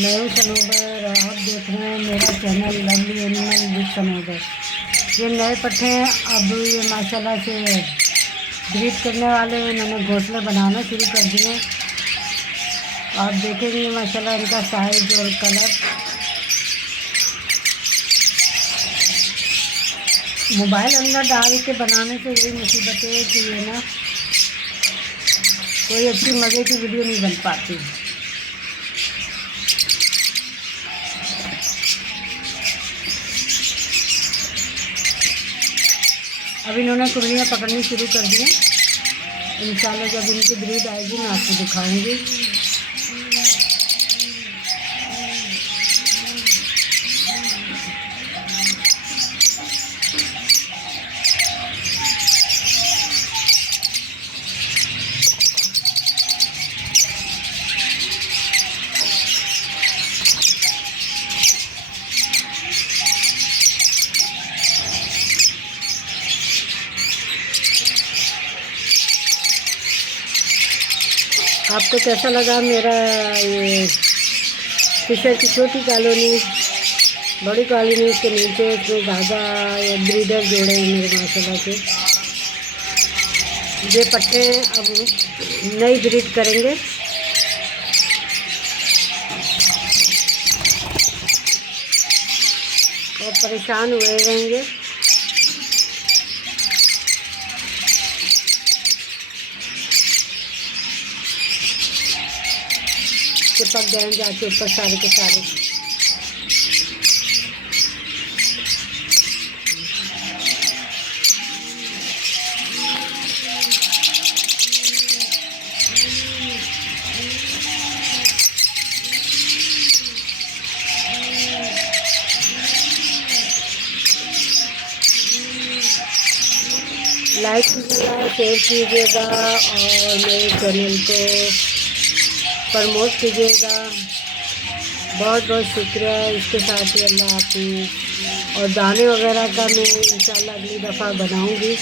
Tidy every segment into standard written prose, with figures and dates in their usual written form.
मैं हूँ सनोबर, आप देख रहे हैं मेरा channel lovely animal with Sanobar. ये नए पट्टे हैं, अब ये माशाल्लाह से ब्रीड करने वाले हैं। मैंने घोंसले बनाना शुरू कर दिए। आप देखेंगे माशाल्लाह इनका साइज और कलर। मोबाइल अंदर डाल के बनाने से यही मुसीबत है कि ये ना कोई अच्छी मज़े की वीडियो नहीं बन पाती। अब इन्होंने कुर्लियाँ पकड़नी शुरू कर दी हैं। इंशाल्लाह जब इनकी ब्रीड आएगी मैं आपको दिखाऊंगी। आपको कैसा लगा मेरा ये फिशर की छोटी कॉलोनी, बड़ी कॉलोनी के नीचे इसमें ज़्यादा ब्रीडर जोड़े हैं मेरे माशाल्लाह से। ये पट्टे अब नई ब्रीड करेंगे। और परेशान हुए रहेंगे। चिपक गए जाके ऊपर सारे के सारे। लाइक कीजिएगा, शेयर कीजिएगा और मेरे चैनल को प्रमोट कीजिएगा। बहुत बहुत शुक्रिया। इसके साथ ही अल्लाह हाफिज़। और दाने वगैरह का मैं इंशाल्लाह अगली दफ़ा बनाऊंगी।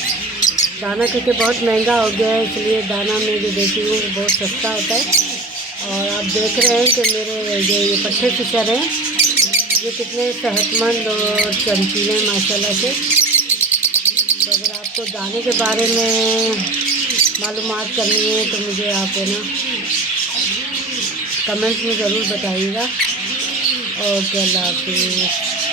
दाना क्योंकि बहुत महंगा हो गया है, इसलिए दाना मैं जो देती हूँ बहुत सस्ता होता है। और आप देख रहे हैं कि मेरे जो ये पट्टे फिशर हैं ये कितने सेहतमंद और चमकीले माशाल्लाह से। तो अगर आपको दाने के बारे में मालूमात करनी है तो मुझे आप है ना कमेंट में ज़रूर बताइएगा। ओके, अल्लाह हाफिज़।